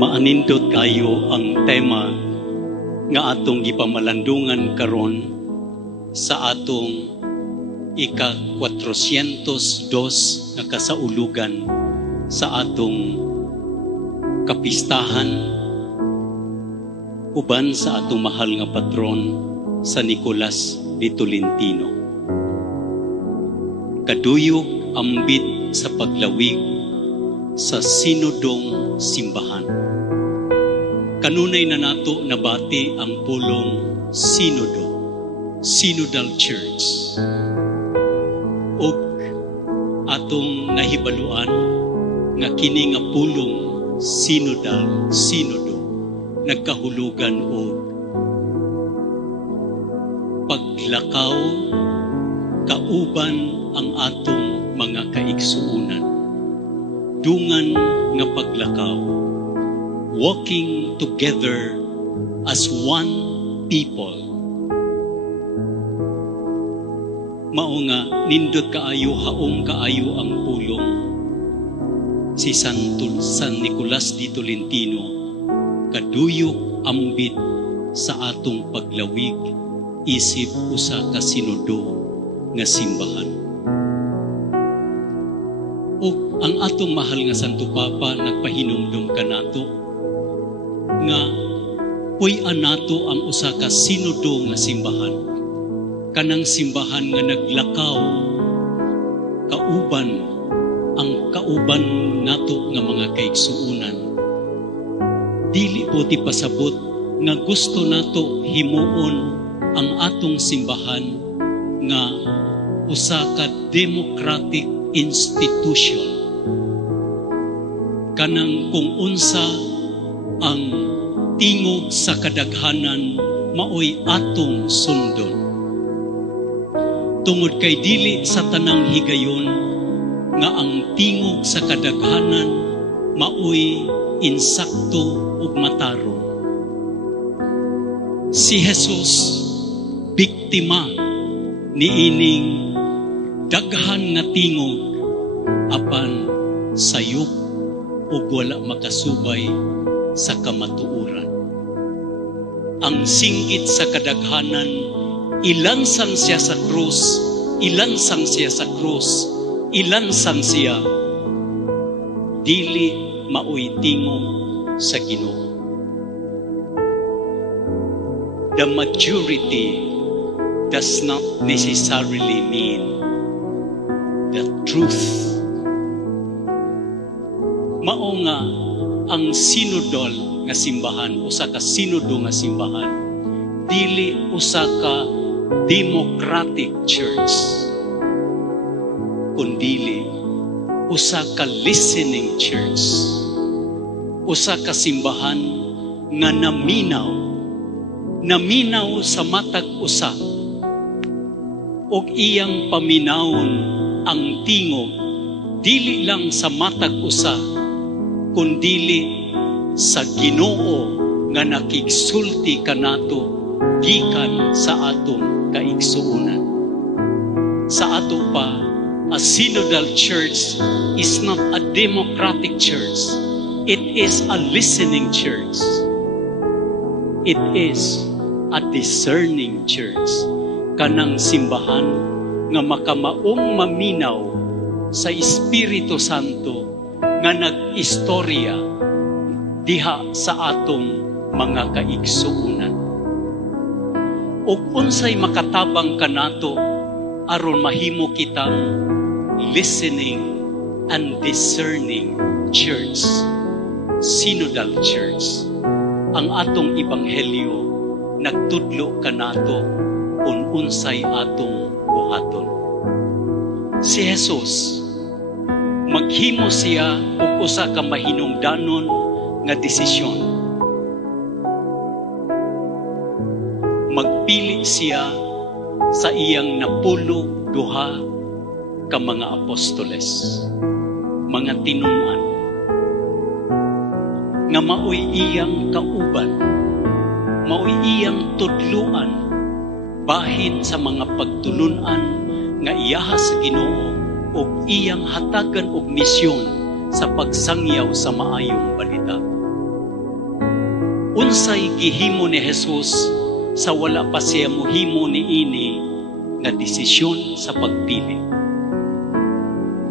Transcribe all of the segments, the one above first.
Maanindot kayo ang tema nga atong gipamalandungan karon sa atong ika-402 nga kasaulugan sa atong kapistahan uban sa atong mahal nga patron sa Nicolas de Tolentino. Kaduyok ambit sa paglawig sa sinodong simbahan. Kanunay na nato nabati ang pulong sinodo, synodal church. Og atong nahibaluan nga kini nga pulong synodal, sinodo, nagkahulugan og paglakaw kauban ang atong mga kaigsuunan. Dungan nga paglakaw, walking together as one people. Mao nga nindot kaayo, haong kaayo ang pulong si San Nicolas de Tolentino, kaduyok ambit sa atong paglawig isip usa ka sinodo nga simbahan. O ang atong mahal nga Santo Papa nagpahinumdum kanato nga puy-an nato ang usa ka sinodo nga simbahan, kanang simbahan nga naglakaw kauban ang kauban nato nga mga kaigsuunan. Dili po ti pasabot nga gusto nato himuon ang atong simbahan nga usa ka democratic institution, kanang kung unsa ang tingog sa kadaghanan maoy atong sundon. Tungod kay dili sa tanang higayon nga ang tingog sa kadaghanan maoy insakto ug matarong. Si Jesus biktima niining daghan nga tingog apan sayop ug wala makasubay sa kamatuoran. Ang singgit sa kadaghanan, ilansang siya sa krus, ilansang siya sa krus, ilansang siya, dili maoy tingog sa Ginoo. The majority does not necessarily mean the truth. Mao nga ang sinodal nga simbahan, usa ka sinodo nga simbahan, dili usa ka democratic church, kundili usa ka listening church, usa ka simbahan nga naminaw sa matag usa og iyang paminawon ang tingog dili lang sa matag usa kundili sa Ginoo nga nakigsulti kanato gikan sa atong kaigsuunan. Sa ato pa, a synodal church is not a democratic church. It is a listening church. It is a discerning church. Kanang simbahan nga makamaong maminaw sa Espiritu Santo nga nag-istorya diha sa atong mga kaigsuunan. O unsay makatabang kanato aron mahimo kitang listening and discerning church, synodal church. Ang atong ebanghelyo nagtudlo kanato kung unsay atong buhaton. Si Jesus maghimo siya og usa ka mahinungdanon nga desisyon. Magpili siya sa iyang 12 ka mga apostoles, mga tinunan, nga maoy iyang kauban, maoy iyang tudluan, bahin sa mga pagtulunan nga iyaha sa Ginoo o iyang hatagan og misyon sa pagsangyaw sa maayong balita. unsay gihimo ni Jesus sa wala pa siya mohimo niini nga desisyon sa pagpili.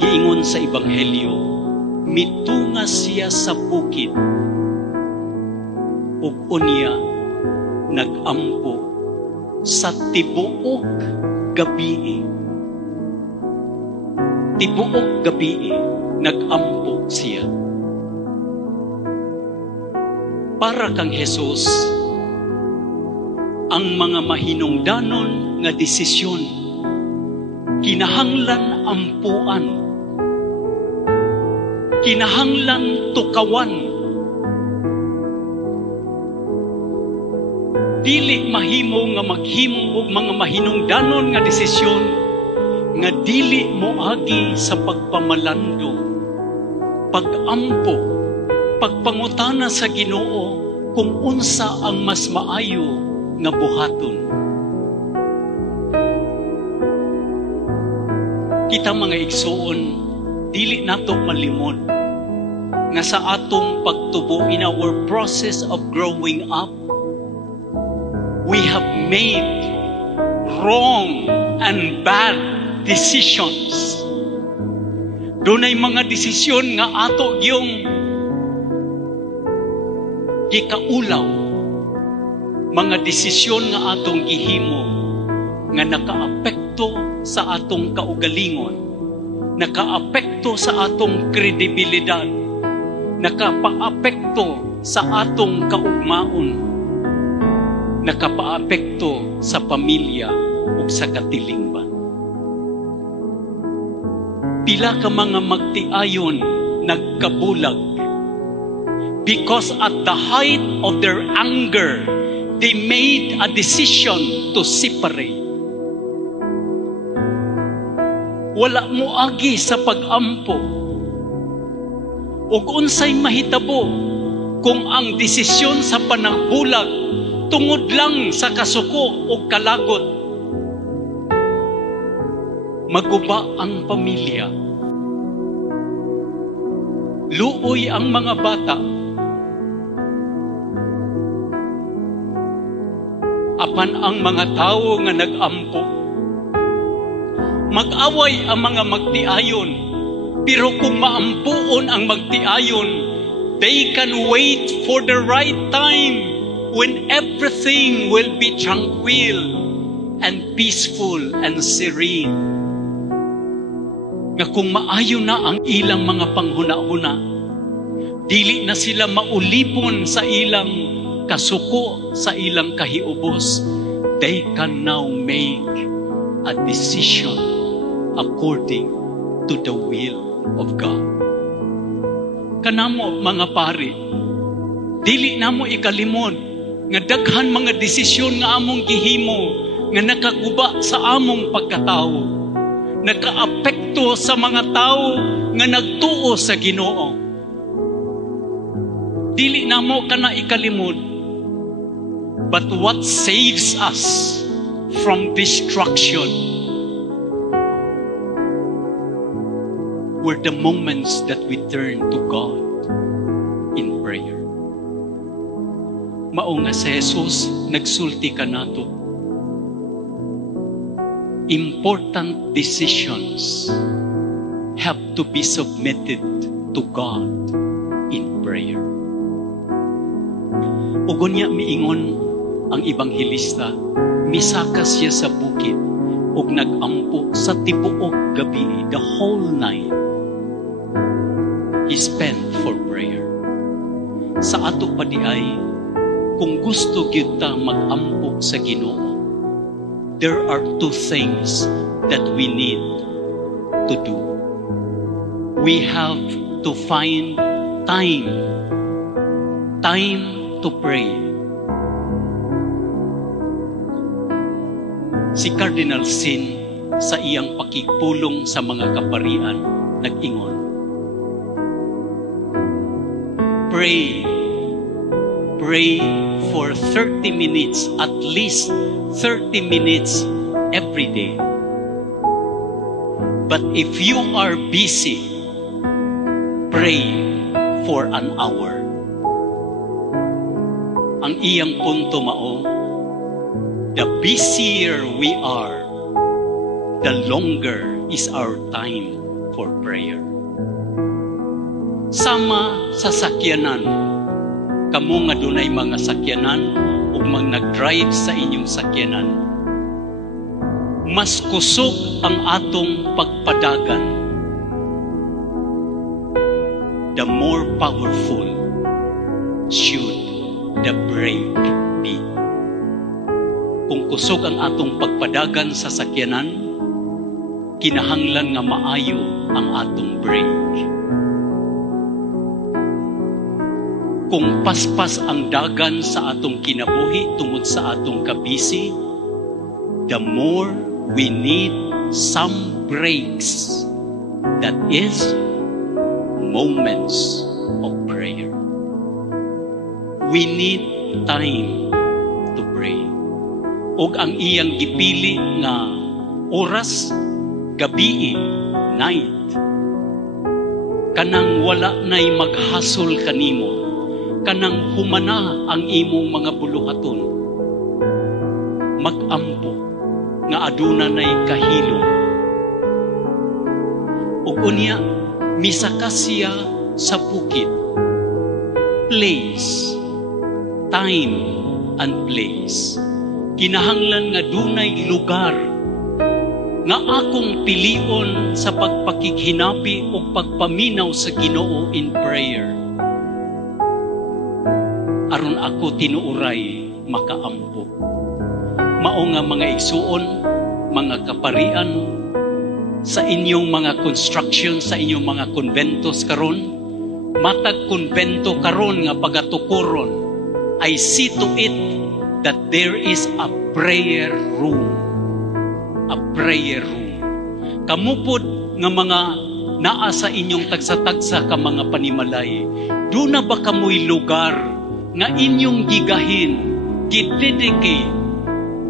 Giingon sa Ebanghelyo, mitunga siya sa bukid ug unya nagampo sa tibuok gabi. Tibuok gabi nagampo siya. Para kang Jesus, ang mga mahinungdanon nga desisyon kinahanglan ampuan, kinahanglan tukawan. Dili mahimo nga maghimo og mga mahinungdanon nga desisyon nga dili moagi sa pagpamalando, pagampo, pagpangutana sa Ginoo kung unsa ang mas maayo nga buhaton. Kita mga igsoon, dili nato malimot nga sa atong pagtubo in our process of growing up, we have made wrong and bad decisions. Dunay mga desisyon nga ato gyung gikaulaw, mga desisyon nga atong gihimo nga nakaapekto sa atong kaugalingon, nakaapekto sa atong kredibilidad, nakapaapekto sa atong kaugmaon, nakapaapekto sa pamilya o sa katilingban. Pila ka mga magtiayon nagkabulag because at the height of their anger, they made a decision to separate. Wala mo agi sa pagampo. Ug unsay mahitabo kung ang desisyon sa panagbulag tungod lang sa kasuko o kalagot. Maguba ang pamilya. Luoy ang mga bata. Apan ang mga tao nga nagampo. Mag-away ang mga magtiayon. Pero kung maampuon ang magtiayon, they can wait for the right time when everything will be tranquil and peaceful and serene. Nga kung maayo na ang ilang mga panghuna-huna, dili na sila maulipon sa ilang kasuko, sa ilang kahiubos, they can now make a decision according to the will of God. Kanamo mga pari, dili namo ikalimod nga daghan mga desisyon nga among gihimo nga nakaguba sa among pagkatao, nakaapekto sa mga tao nga nagtuo sa Ginoo. Dili namo kana ikalimod, but what saves us from destruction were the moments that we turn to God in prayer. Mao nga si Jesus nagsulti kanato. Important decisions have to be submitted to God in prayer. Ugon niya miingon ang ebanghelista, misaka siya sa bukid ug nagampo sa tibuok gabi, the whole night he spent for prayer. Sa ato pa di ay, kung gusto gyud ta magampo sa Ginoo, there are two things that we need to do. We have to find time to pray. Si Cardinal Sin sa iyang pakigpulong sa mga kaparian nag-ingon, Pray for 30 minutes, at least 30 minutes every day. But if you are busy, pray for an hour. ang iyang punto mao, the busier we are, the longer is our time for prayer. Sama sa sakyanan, kamo nga dunay mga sakyanan ug mga nag-drive sa inyong sakyanan, mas kusog ang atong pagpadagan, the more powerful should the brake be. Kung kusog ang atong pagpadagan sa sakyanan, kinahanglan nga maayo ang atong brake. Kung paspas ang dagan sa atong kinabuhi tungod sa atong kabisi, the more we need some breaks, that is, moments of prayer. We need time to pray. Og ang iyang gipili nga oras, gabi, night, kanang wala na'y maghasol kanimo, kanang humana ang imong mga buluhaton, mag-ampo nga aduna na'y kahilom. Ug unya, misaka siya sa bukid, place, time and place. Kinahanglan nga dunay lugar nga akong pilion sa pagpakighinapi o pagpaminaw sa Ginoo in prayer. Aron ako tinuuray makaampo. Mao nga mga igsuon, mga kaparian, sa inyong mga construction, sa inyong mga konbentos karon, matag konbento karon nga pagatukuron, I see to it that there is a prayer room. A prayer room. Kamupod nga mga naa sa inyong tagsa-tagsa ka mga panimalay, doon na ba kamoy lugar nga inyong gigahin, gidedicate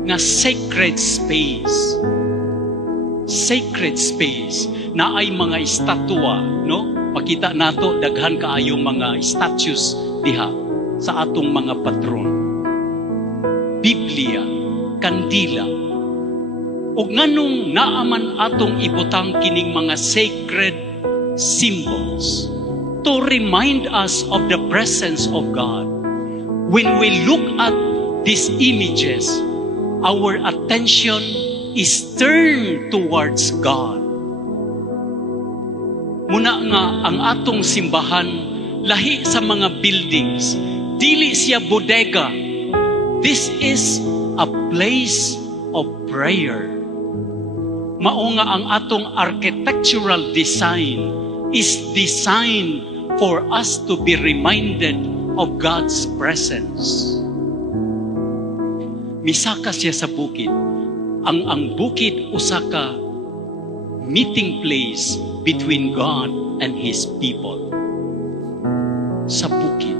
nga sacred space. Sacred space na ay mga estatwa, no? Makita nato daghan kaayong mga statues diha sa atong mga patron. Biblia, kandila. Ug nganong naaman atong ibutang kining mga sacred symbols to remind us of the presence of God. When we look at these images, our attention is turned towards God. Muna nga ang atong simbahan, lahi sa mga buildings, dili siya bodega. This is a place of prayer. Mao nga ang atong architectural design is designed for us to be reminded of God's presence. Misaka siya sa bukid. Ang bukid usa ka meeting place between God and His people. Sa bukid.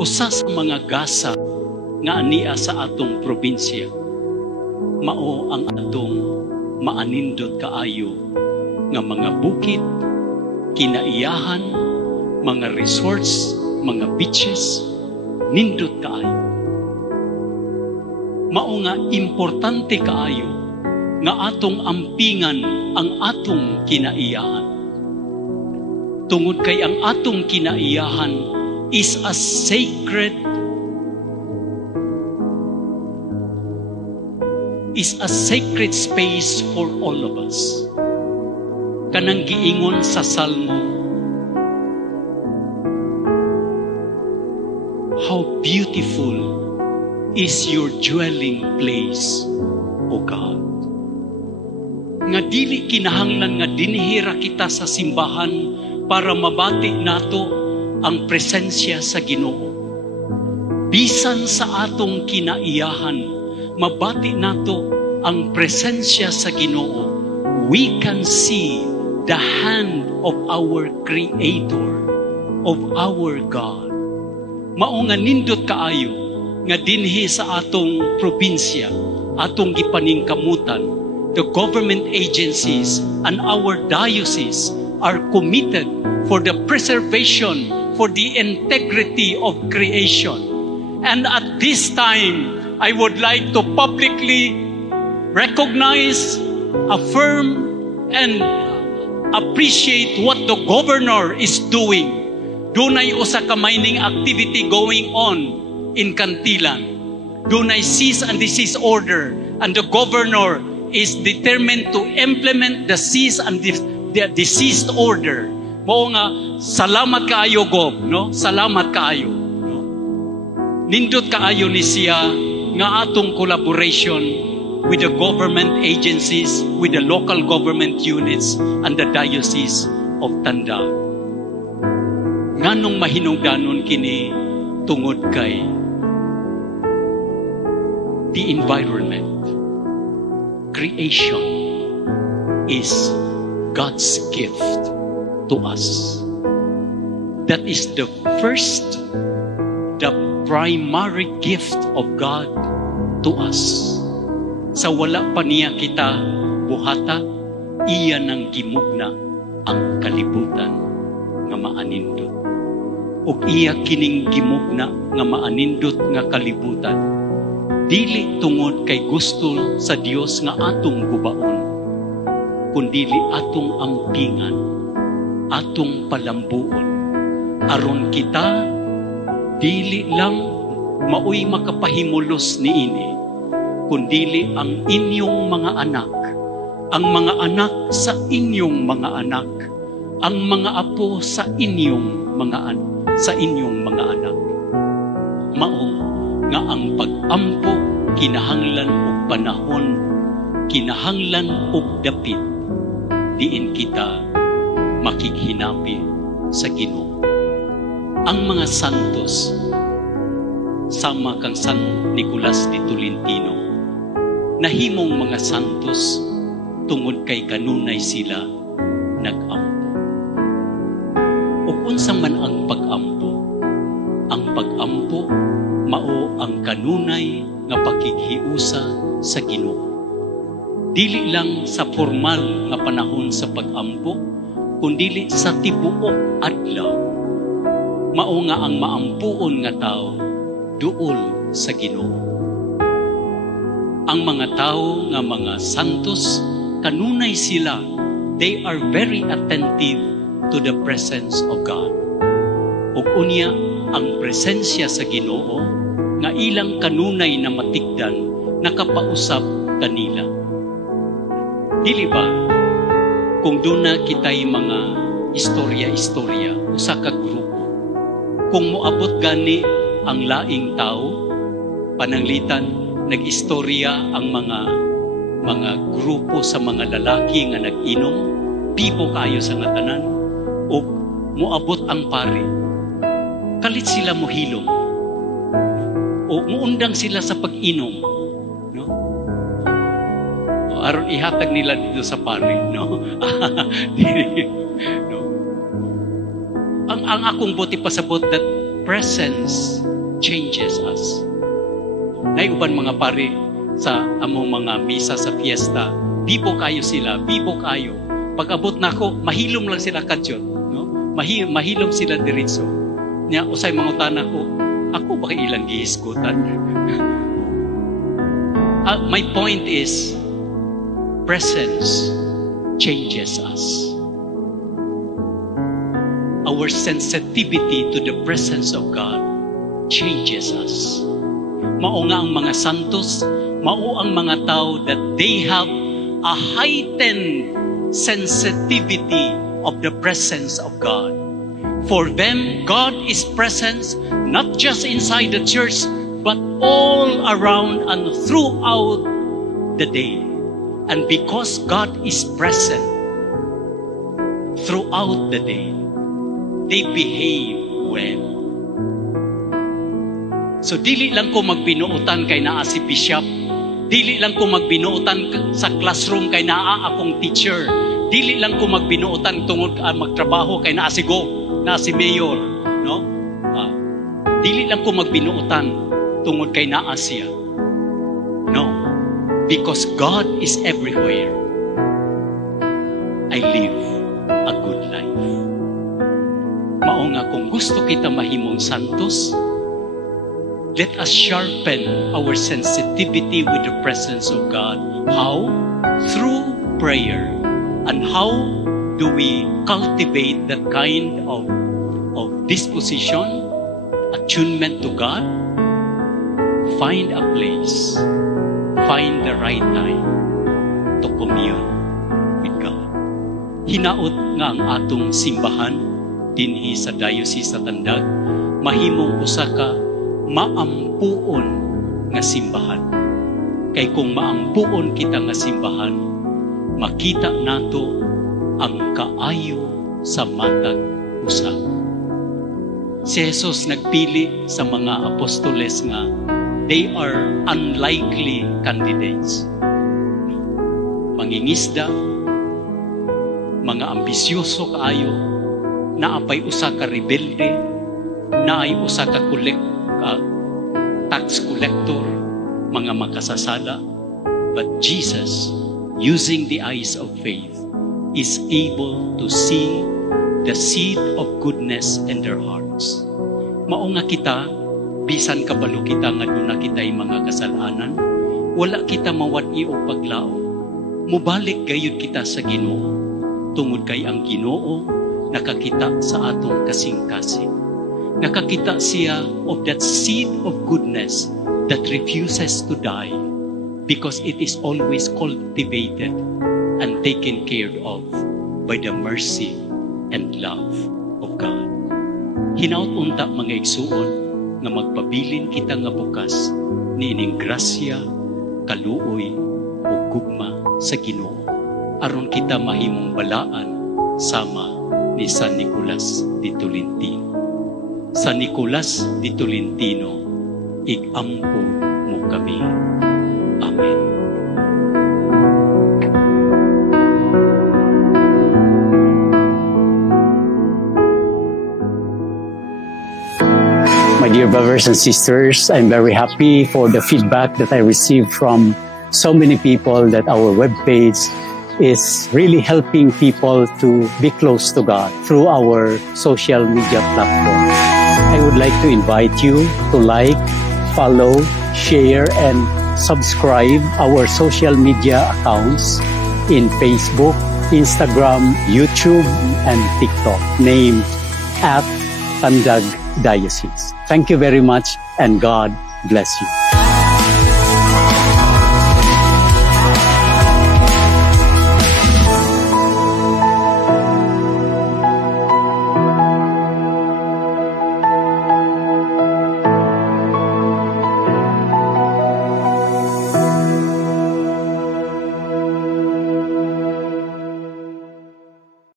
Usa sa mga gasa nga ania sa atong probinsya, mao ang atong maanindot kaayo nga mga bukid, kinaiyahan, mga resorts, mga beaches, nindot kaayo. Mao nga importante kaayo nga atong ampingan ang atong kinaiyahan. Tungod kay ang atong kinaiyahan is a sacred space for all of us. Kanang giingon sa Salmo, how beautiful is your dwelling place, O God. Nga dili kinahanglan nga dinihira kita sa simbahan para mabati nato ang presensya sa Ginoo. Bisan sa atong kinaiyahan, mabati nato ang presensya sa Ginoo. We can see the hand of our Creator, of our God. Mao nga nindot kaayo nga dinhi sa atong probinsya, atong gipaningkamutan, the government agencies and our diocese are committed for the preservation for the integrity of creation. And at this time, I would like to publicly recognize, affirm, and appreciate what the governor is doing. Dunay usa ka mining activity going on in Cantilan. Dunay cease and desist order, and the governor is determined to implement the cease and desist order. Mao nga salamat kaayo Gob, no? Salamat kaayo. No? Nindot kaayo ni siya nga atong collaboration with the government agencies, with the local government units, and the Diocese of Tanda. Nganong mahinungdanon kini tungod kay the environment. Creation is God's gift to us. That is the first, the primary gift of God to us. Sa wala pa niya kita buhata, iya nang gimugna ang kalibutan nga maanindot. Ug iya kining gimugna nga maanindot nga kalibutan, dili tungod kay gusto sa Dios nga atong gubaon, kundili atong ampingan, atong palambuon, aron kita dili lang maoy makapahimulos niini, kundili ang inyong mga anak, ang mga anak sa inyong mga anak, ang mga apo sa inyong mga anak. Mao nga ang pag-ampo kinahanglan og panahon, kinahanglan og dapit, diin kita makikhinapi sa Ginoo. Ang mga santos, sama kang San Nicolas de Tolentino, nahimong mga santos tungod kay kanunay sila nag-ampo. Ug unsa man ang pag-ampo? Ang pag-ampo mao ang kanunay nga paghihiusa sa Ginoo. Dili lang sa formal nga panahon sa pag-ampo, kundi sa tibuok adlaw. Mao nga ang maampuon nga tao duol sa Ginoo. Ang mga tao nga mga santos, kanunay sila, they are very attentive to the presence of God. Ug unya ang presensya sa Ginoo nga ilang kanunay na matigdan nakapausap kanila. Dili ba kung duna kitay mga istorya-istorya usa ka grupo, kung moabot gani ang laing tao, pananglitan nag-istorya ang mga grupo sa mga lalaki nga nag-inom, pipo kayo sa ngatanan, o moabot ang pare. Kalit sila mohilom. O muundang sila sa pag-inom. No? O aron ihatag nila dito sa pare. No? No? Ang akong buti pasabot that presence changes us. Naiuban mga pare sa among mga misa sa fiesta, bibo kayo sila, bibo kayo. Pag-abot na ako, mahilom lang sila kadyon, no? Mahilom sila diretso. Nya usay mangutana ko, ako ba kay ilang gihisgutan? My point is, presence changes us. Our sensitivity to the presence of God changes us. Mao nga ang mga santos, mao ang mga tao that they have a heightened sensitivity of the presence of God. For them, God is present not just inside the church, but all around and throughout the day. And because God is present throughout the day, they behave well. So dili lang ko magbinuotan kay naa si bishop, dili lang ko magbinuotan sa classroom kay naa akong teacher, dili lang ko magbinuotan tungod magtrabaho kay naa si Go, naa si mayor, no? Dili lang ko magbinuotan tungod kay naa siya. No, because God is everywhere. I live a good life. Mao nga kung gusto kita mahimong santos, let us sharpen our sensitivity with the presence of God. How? Through prayer. And how do we cultivate that kind of disposition, attunement to God? Find a place, find the right time to commune with God. Hinaot nga ang atong simbahan dinhi sa Diocese sa Tandag, mahimong usa ka maampuon nga simbahan. Kay kung maampuon kita nga simbahan, makita nato ang kaayo sa matag usa. Si Jesus nagpili sa mga apostoles nga they are unlikely candidates. Mangingisda, mga ambisyoso kaayo, naapay usa ka rebelde, naay usa ka tax collector, mga makasasala. But Jesus, using the eyes of faith, is able to see the seed of goodness in their hearts. Mao nga kita, bisan kabalo kita nga duna kita'y mga kasalanan, wala kita mawat-i o paglao. Mubalik gayud kita sa Ginoo, tungod kay ang Ginoo nakakita sa atong kasing-kasing. Nakakita siya of that seed of goodness that refuses to die because it is always cultivated and taken care of by the mercy and love of God. Hinaut-unta mga igsuon nga magpabilin kita nga bukas niining grasya, kaluoy o gugma sa Ginoo aron kita mahimong balaan sama ni San Nicolas de Tolentino. San Nicolas de Tolentino, igampo mo kami. Amen. My dear brothers and sisters, I'm very happy for the feedback that I received from so many people that our webpage is really helping people to be close to God through our social media platform. I would like to invite you to like, follow, share, and subscribe our social media accounts in Facebook, Instagram, YouTube, and TikTok, named @Tandag Diocese. Thank you very much, and God bless you.